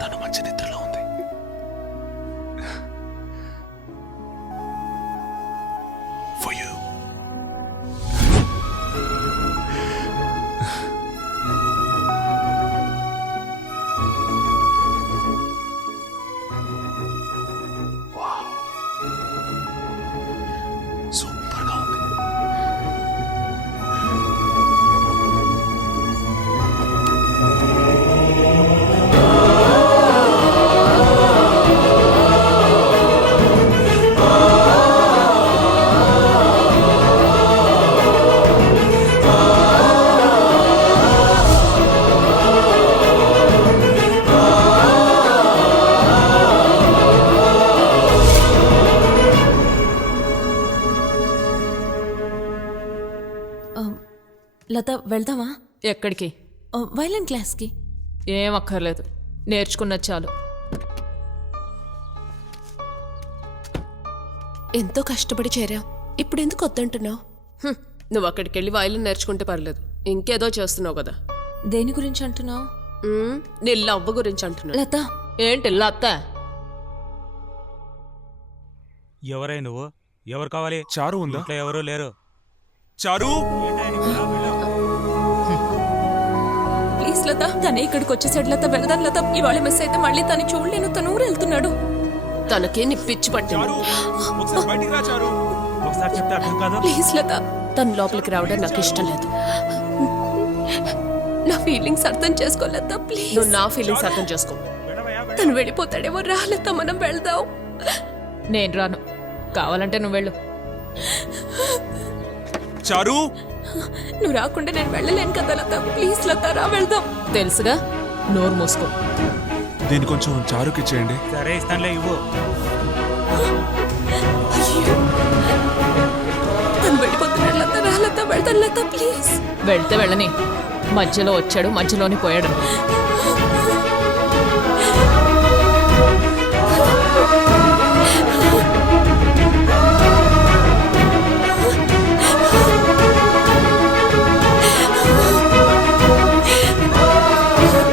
తను మంచి నిద్రలో ఉంది. For you. Wow. సూపర్గా ఉంది. లత వెళ్దామా? ఎక్కడికి? వైలిన్ క్లాస్కి. ఏం అక్కర్లేదు, నేర్చుకున్నది చాలు. ఎంతో కష్టపడి చేరావు, ఇప్పుడు ఎందుకు వద్దంటున్నావు? నువ్వు అక్కడికి వెళ్ళి వైలిన్ నేర్చుకుంటే పర్లేదు, ఇంకేదో చేస్తున్నావు కదా. దేని గురించి అంటున్నావు? నీ లవ్వ గురించి అంటున్నా. లత ఏంటి లత? ఎవరై నువ్వు? ఎవరు కావాలి? చారు ఉందా? ఇంట్లో ఎవరు లేరు. చారు ప్లీజ్ లత, తనే ఇక్కడికి వచ్చేసాడు. లత వెళ్దాం లత, ఇవాళ మిస్ అయితే మళ్ళీ తను చూడలేను. తను ఊరు వెళ్తున్నాడు. తనకి నీ పిచ్చి పట్టింది. ఒకసారి బయటికి రా చారు. ఒకసారి చెప్తే అర్థం కాదు. ప్లీజ్ లత, తన లోపలికి రావడం నాకు ఇష్టం లేదు. నా ఫీలింగ్స్ అర్థం చేసుకో లత, ప్లీజ్. నువ్వు నా ఫీలింగ్స్ అర్థం చేసుకో. తను వెళ్ళిపోతాడేమో. రా లత, మనం వెళ్దాం. నేను రాను, కావాలంటే నువ్వు వెళ్ళు. చారు నువ్వు రాకుండా నేను వెళ్ళలేను కదా లత, ప్లీజ్ లత, రా వెళ్దాం. తెలుసుగా, నోరు మూసుకో. దీన్ని కొంచెం చారుకి ఇచ్చేయండి. సరే ఇస్తానులే, ఇవ్వు. తను వెళ్ళిపోతున్నాడు లత, రా లత, వెళ్తాను లత, ప్లీజ్. వెళ్తే వెళ్ళని, మధ్యలో వచ్చాడు మధ్యలోని పోయాడు.